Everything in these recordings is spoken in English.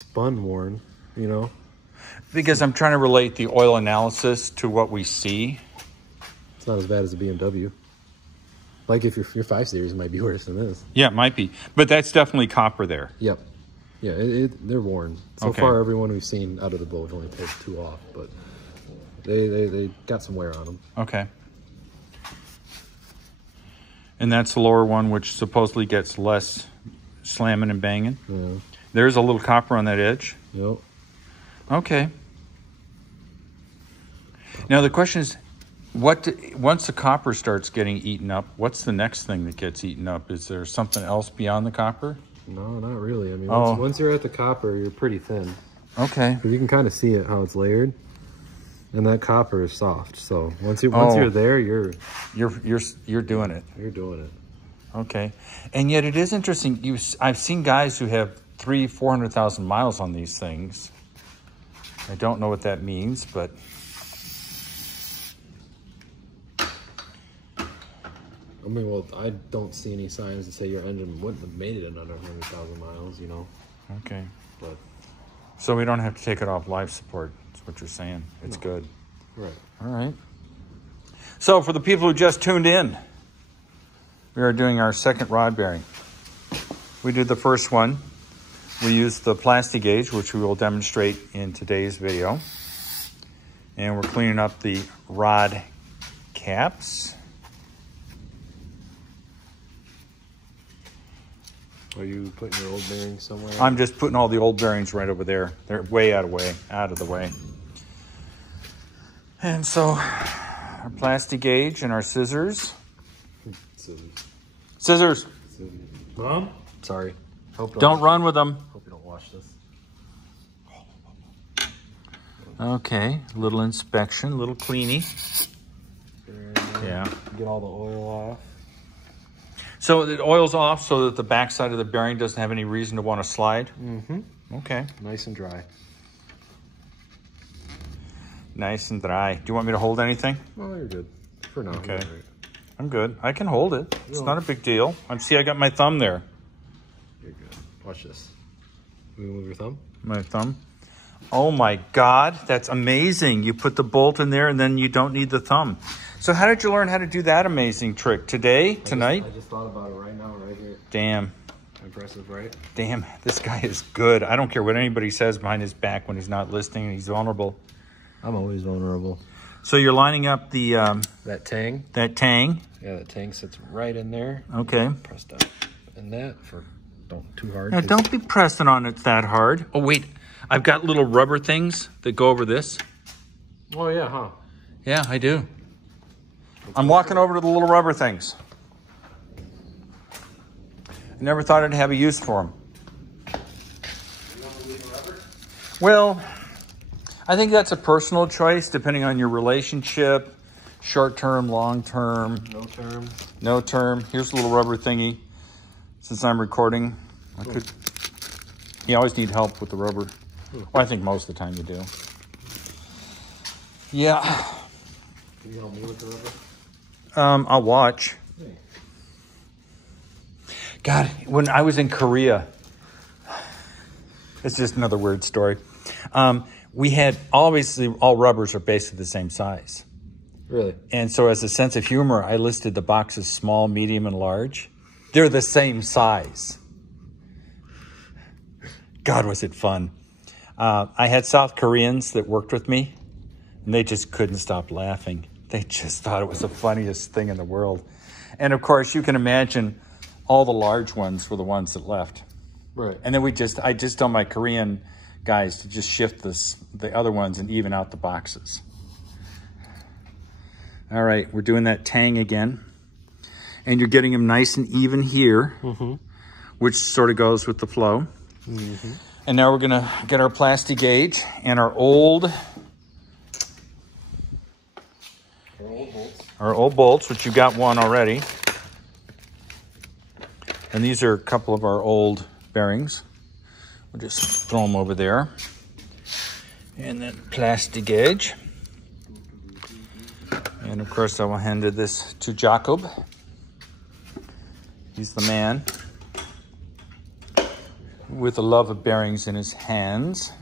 spun worn, you know. Because I'm trying to relate the oil analysis to what we see. It's not as bad as a BMW. Like if your 5 Series might be worse than this. Yeah, it might be. But that's definitely copper there. Yep. Yeah, they're worn. So far, everyone we've seen out of the boat only takes 2 off, but they got some wear on them. Okay. And that's the lower one, which supposedly gets less slamming and banging. Yeah. There's a little copper on that edge. Yep. Okay. Now the question is, once the copper starts getting eaten up, what's the next thing that gets eaten up? Is there something else beyond the copper? No, not really. I mean, once you're at the copper, you're pretty thin. Okay. But you can kind of see it how it's layered, and that copper is soft. So once you're there, you're doing it. You're doing it. Okay. And yet it is interesting. I've seen guys who have 300,000-400,000 miles on these things. I don't know what that means, but I mean, well, I don't see any signs that say your engine wouldn't have made it another 100,000 miles, you know. Okay. But so we don't have to take it off life support. That's what you're saying. It's good. Right. All right. So for the people who just tuned in, we are doing our second rod bearing. We did the first one. We used the plastic gauge, which we will demonstrate in today's video. And we're cleaning up the rod caps. Are you putting your old bearings somewhere? I'm just putting all the old bearings right over there. They're way out of the way. And so our plastic gauge and our scissors. Scissors. Mom? Sorry. Don't run with them. Hope you don't watch this. Okay, a little inspection, a little cleanie. Yeah. Get all the oil off. So the oil's off so that the backside of the bearing doesn't have any reason to want to slide? Mm-hmm. Okay. Nice and dry. Nice and dry. Do you want me to hold anything? Well, you're good. For now. Okay. Right. I'm good. I can hold it. It's not a big deal. See, I got my thumb there. You're good. Watch this. You move your thumb? My thumb. Oh my God, that's amazing. You put the bolt in there and then you don't need the thumb. So how did you learn how to do that amazing trick? Today? Tonight? I just thought about it right now, right here. Damn. Impressive, right? Damn, this guy is good. I don't care what anybody says behind his back when he's not listening and he's vulnerable. I'm always vulnerable. So you're lining up the... that tang? That tang? Yeah, that tang sits right in there. Okay. Press down. And that don't too hard. Now, don't be pressing on it that hard. Oh, wait. I've got little rubber things that go over this. Oh, yeah, huh? Yeah, I do. I'm walking over to the little rubber things. I never thought I'd have a use for them. You want to leave a rubber? Well, I think that's a personal choice depending on your relationship. Short term, long term. No term. No term. Here's a little rubber thingy. Since I'm recording, you always need help with the rubber. Well, I think most of the time you do. Yeah. Can you help me with the rubber? I'll watch. Hey. God, when I was in Korea, it's just another weird story. We had, obviously, all rubbers are basically the same size. Really? And so as a sense of humor, I listed the boxes small, medium, and large. They're the same size. God, was it fun. I had South Koreans that worked with me, and they just couldn't stop laughing. They just thought it was the funniest thing in the world. And of course, you can imagine all the large ones were the ones that left. Right. And then I just told my Korean guys to just shift the other ones and even out the boxes. All right, we're doing that tang again. And you're getting them nice and even here, which sort of goes with the flow. And now we're gonna get our plastic gauge and our old bolts, which you got one already. And these are a couple of our old bearings. We'll just throw them over there. And then plastic gauge. And of course I will hand this to Jacob. He's the man. with the love of bearings in his hands.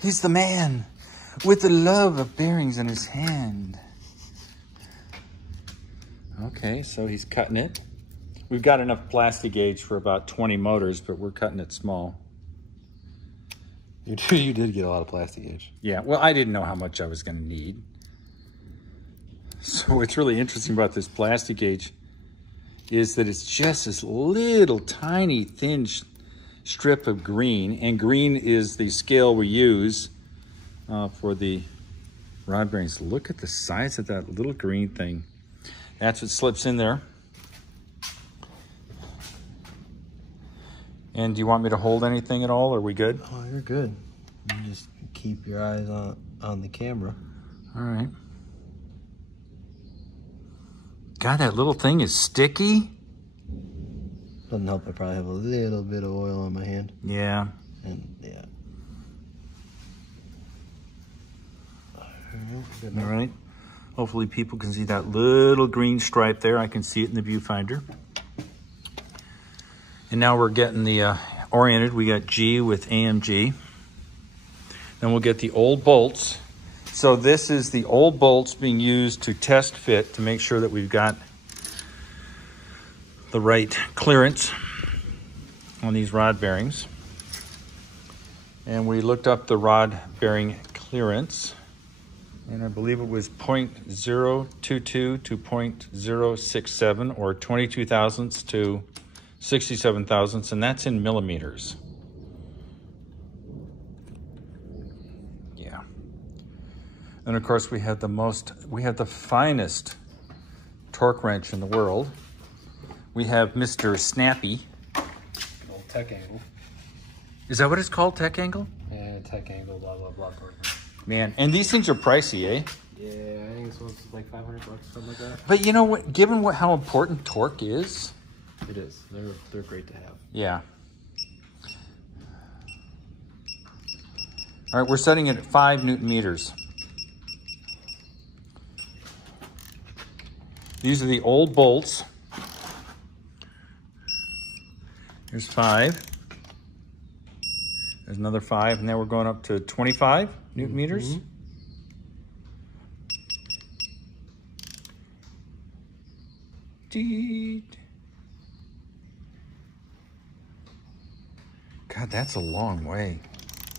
He's the man with the love of bearings in his hand. Okay, so he's cutting it. We've got enough plastic gauge for about 20 motors, but we're cutting it small. You did get a lot of plastic gauge. Yeah, well, I didn't know how much I was going to need. So what's really interesting about this plastic gauge is that it's just this little tiny thin strip of green, and green is the scale we use for the rod bearings. Look at the size of that little green thing. That's what slips in there. And do you want me to hold anything at all? Are we good? Oh, you're good. You just keep your eyes on the camera. All right. God, that little thing is sticky. Doesn't help. I probably have a little bit of oil on my hand. Yeah. And yeah. All right. Hopefully people can see that little green stripe there. I can see it in the viewfinder. And now we're getting the oriented. We got G with AMG. Then we'll get the old bolts. So this is the old bolts being used to test fit to make sure that we've got the right clearance on these rod bearings. And we looked up the rod bearing clearance, and I believe it was 0.022 to 0.067, or 22 thousandths to 67 thousandths, and that's in millimeters. Yeah. And of course we have the finest torque wrench in the world. We have Mr. Snappy. Old tech angle. Is that what it's called, tech angle? Yeah, tech angle, blah, blah, blah. Man, and these things are pricey, eh? Yeah, I think this one's like 500 bucks, something like that. But you know what, given how important torque is, it is. They're great to have. yeah. All right, we're setting it at 5 Newton meters. These are the old bolts. Here's 5. There's another 5, and now we're going up to 25 Newton meters. God, that's a long way.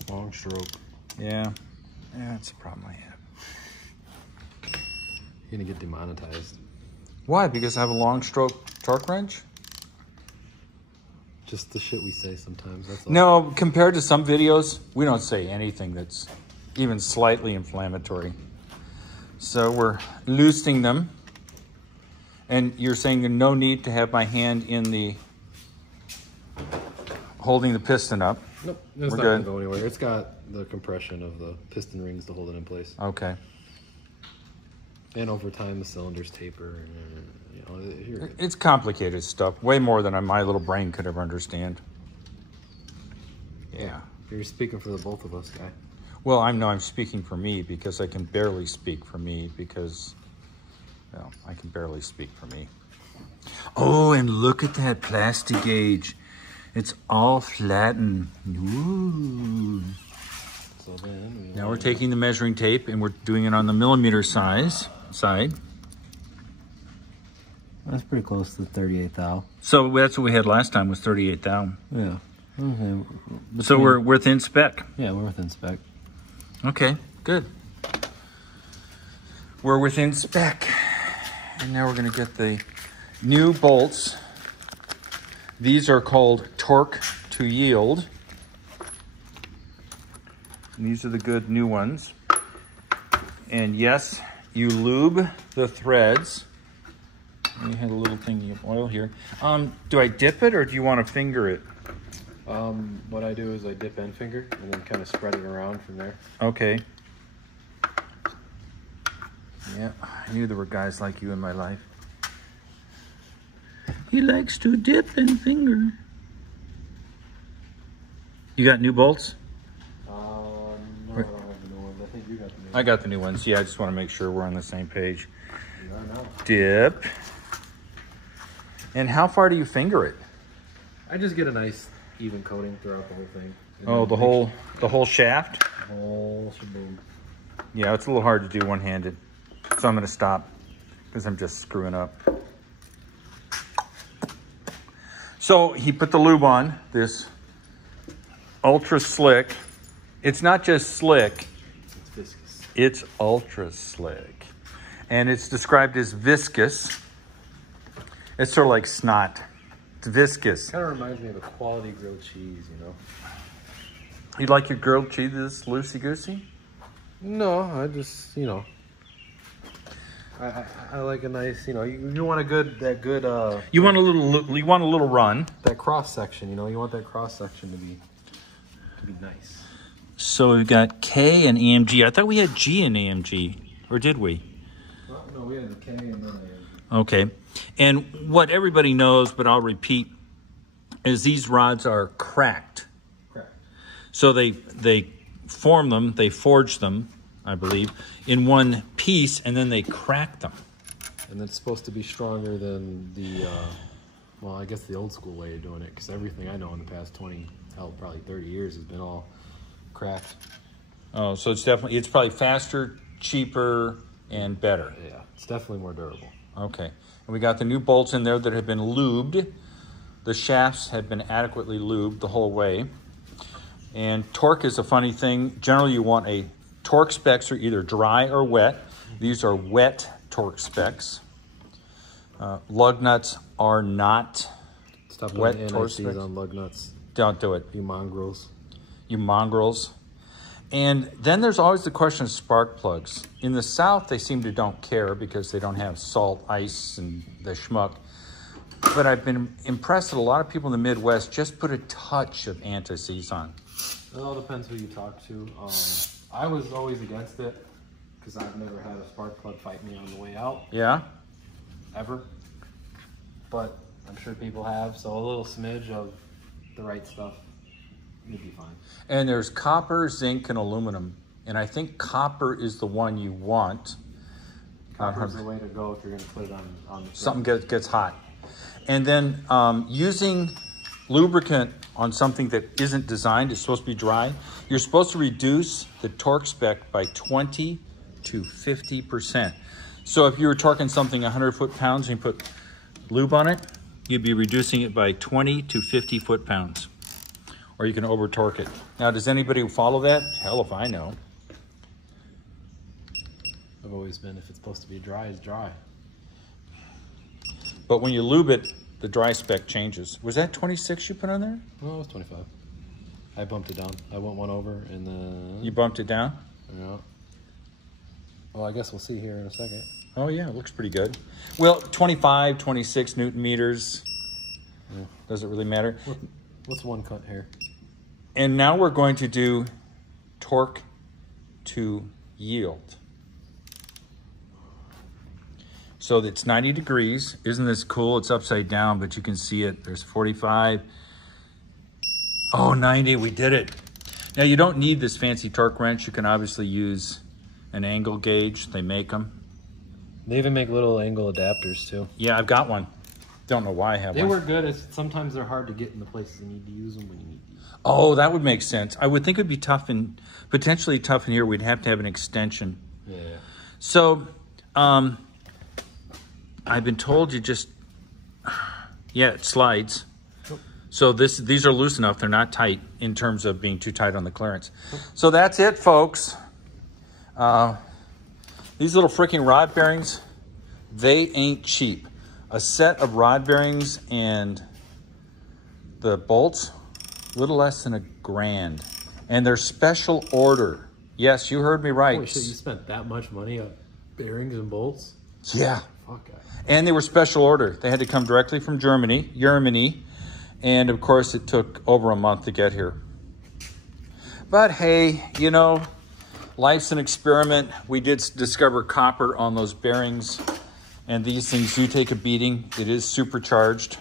Long stroke. Yeah. Yeah, that's a problem I have. You're gonna get demonetized. Why? Because I have a long stroke torque wrench? Just the shit we say sometimes, that's all. No, compared to some videos, we don't say anything that's even slightly inflammatory. So we're loosening them. And you're saying there's no need to have my hand in the holding the piston up. Nope, it's not gonna go anywhere. It's got the compression of the piston rings to hold it in place. Okay. And over time, the cylinders taper. And, you're good. It's complicated stuff, way more than my little brain could ever understand. Yeah. You're speaking for the both of us, guy. Well, I'm speaking for me because I can barely speak for me because, well, I can barely speak for me. Oh, and look at that plastic gauge. It's all flattened. Ooh. So then Now we're taking the measuring tape and we're doing it on the millimeter side. That's pretty close to 38 thou. So that's what we had last time, was 38 thou. Yeah. Okay. So we're within spec. Yeah, we're within spec. Okay, good. We're within spec. And now we're gonna get the new bolts. These are called torque to yield. And these are the good new ones. And yes, you lube the threads. And you had a little thing of oil here. Do I dip it or do you want to finger it? What I do is I dip end finger and then kind of spread it around from there. Okay. Yeah, I knew there were guys like you in my life. He likes to dip and finger. You got new bolts? No, I don't have the new ones. I think you got the new ones. I got the new ones. Yeah, I just want to make sure we're on the same page. You are now. Dip. And how far do you finger it? I just get a nice even coating throughout the whole thing. And oh, the whole shaft? Whole shaboom. Yeah, it's a little hard to do one-handed. So I'm going to stop because I'm just screwing up. So he put the lube on, this ultra slick. It's not just slick, it's viscous. It's ultra slick. And it's described as viscous. It's sort of like snot. It's viscous. Kind of reminds me of a quality grilled cheese, you know? You like your grilled cheese loosey-goosey? No, I just, you know, I like a nice, you know, you want a good, you want a little run. That cross section, you know, you want that cross section to be nice. So we've got K and AMG. I thought we had G and AMG, or did we? Well, no, we had the K and then AMG. Okay, and what everybody knows, but I'll repeat, is these rods are cracked. Correct. So they form them, they forge them, I believe, in one piece, and then they crack them. And it's supposed to be stronger than the, well, I guess the old school way of doing it, because everything I know in the past 20, hell, probably 30 years has been all cracked. Oh, so it's probably faster, cheaper, and better. Yeah, it's definitely more durable. Okay, and we got the new bolts in there that have been lubed. The shafts have been adequately lubed the whole way. And torque is a funny thing. Generally, you want a torque specs are either dry or wet. These are wet torque specs. Lug nuts are not Stop wet torque specs. On lug nuts. Don't do it. You mongrels. You mongrels. And then there's always the question of spark plugs. In the South, they seem to don't care because they don't have salt, ice, and the schmuck. But I've been impressed that a lot of people in the Midwest just put a touch of anti-seize on. It all depends who you talk to. I was always against it because I've never had a spark plug fight me on the way out. Yeah? Ever. But I'm sure people have, so a little smidge of the right stuff, you'd be fine. And there's copper, zinc, and aluminum. And I think copper is the one you want. Copper's the way to go if you're going to put it on the something gets hot. And then using lubricant on something that isn't designed, it's supposed to be dry, you're supposed to reduce the torque spec by 20 to 50%. So if you were torquing something 100 foot-pounds and you put lube on it, you'd be reducing it by 20 to 50 foot-pounds. Or you can over-torque it. Now, does anybody follow that? Hell if I know. I've always been, if it's supposed to be dry, it's dry. But when you lube it, the dry spec changes. Was that 26 you put on there? No, it was 25. I bumped it down. I went one over and then... You bumped it down? Yeah. Well, I guess we'll see here in a second. Oh yeah, it looks pretty good. Well, 25, 26 Newton meters. Yeah. Does it really matter? What's one cut here? And now we're going to do torque to yield. So it's 90 degrees. Isn't this cool? It's upside down, but you can see it. There's 45. Oh, 90, we did it. Now you don't need this fancy torque wrench. You can obviously use an angle gauge. They make them. They even make little angle adapters too. Yeah, I've got one. Don't know why I have one. They work good. Sometimes they're hard to get in the places you need to use them when you need to use them. Oh, that would make sense. I would think it would be tough and potentially tough in here. We'd have to have an extension. Yeah. So, I've been told you just, yeah, it slides. So these are loose enough. They're not tight in terms of being too tight on the clearance. So that's it, folks. These little freaking rod bearings, they ain't cheap. A set of rod bearings and the bolts, little less than $1,000. And they're special order. Yes, you heard me right. Holy shit, you spent that much money on bearings and bolts? Yeah. Fuck that. And they were special order. They had to come directly from Germany. And of course, it took over a month to get here. But hey, you know, life's an experiment. We did discover copper on those bearings. And these things do take a beating. It is supercharged.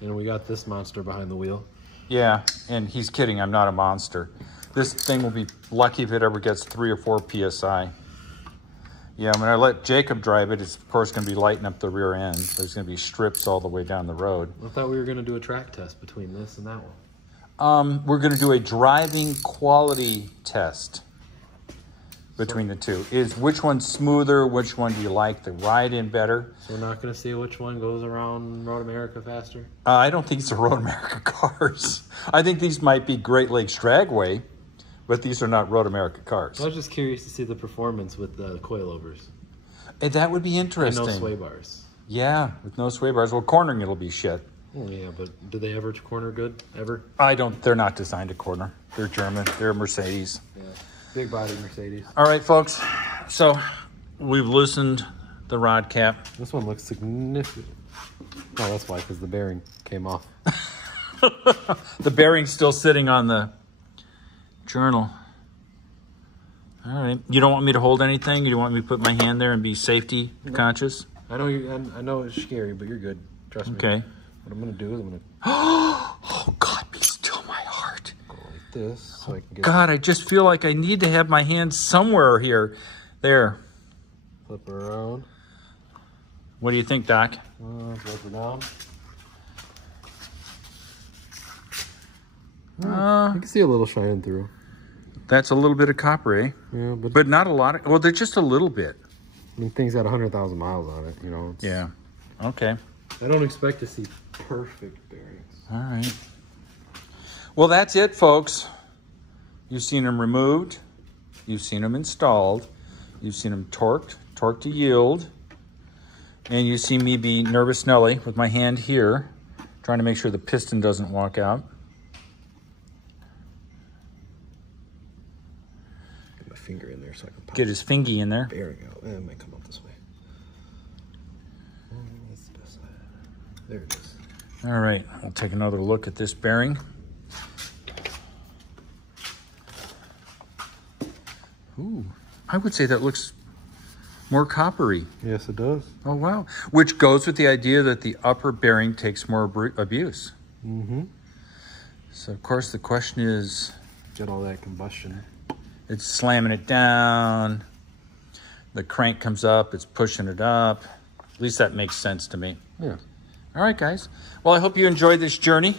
And we got this monster behind the wheel. Yeah, and he's kidding. I'm not a monster. This thing will be lucky if it ever gets 3 or 4 PSI. Yeah, when I let Jacob drive it, it's of course going to be lighting up the rear end. There's going to be strips all the way down the road. I thought we were going to do a track test between this and that one. We're going to do a driving quality test between the two. Is which one's smoother? Which one do you like to ride in better? So we're not going to see which one goes around Road America faster? I don't think it's the Road America cars. I think these might be Great Lakes Dragway, but these are not Road America cars. I was just curious to see the performance with the coilovers. That would be interesting. And no sway bars. Yeah, with no sway bars. Well, cornering it'll be shit. Oh yeah, but do they ever corner good? Ever? They're not designed to corner. They're German. They're Mercedes. Yeah. Big body Mercedes. All right, folks. So we've loosened the rod cap. This one looks significant. Oh, that's why, because the bearing came off. The bearing's still sitting on the journal. All right. You don't want me to hold anything? You don't want me to put my hand there and be safety conscious? I know I know it's scary, but you're good. Trust me. Okay. What I'm gonna do is I'm gonna Oh God, be still my heart. go like this so I can get God, I just feel like I need to have my hand somewhere here. There. flip her around. What do you think, Doc? Flip her down. You can see a little shining through. That's a little bit of copper, eh? Yeah, But not a lot. Well, they're just a little bit. I mean, thing's got 100,000 miles on it. You know. Yeah. Okay. I don't expect to see perfect bearings. All right. Well, that's it, folks. You've seen them removed. You've seen them installed. You've seen them torqued to yield. And you see me be nervous Nelly with my hand here, trying to make sure the piston doesn't walk out. Get my finger in there so I can pop Get his fingy in there. bearing out. It might come out this way. That's the best side. There it is. All right, I'll take another look at this bearing. Ooh, I would say that looks more coppery. Yes, it does. Oh, wow. Which goes with the idea that the upper bearing takes more abuse. Mm-hmm. So, of course, the question is... Get all that combustion. It's slamming it down. The crank comes up. It's pushing it up. At least that makes sense to me. Yeah. All right, guys. Well, I hope you enjoyed this journey.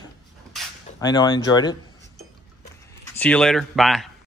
I know I enjoyed it. See you later. Bye.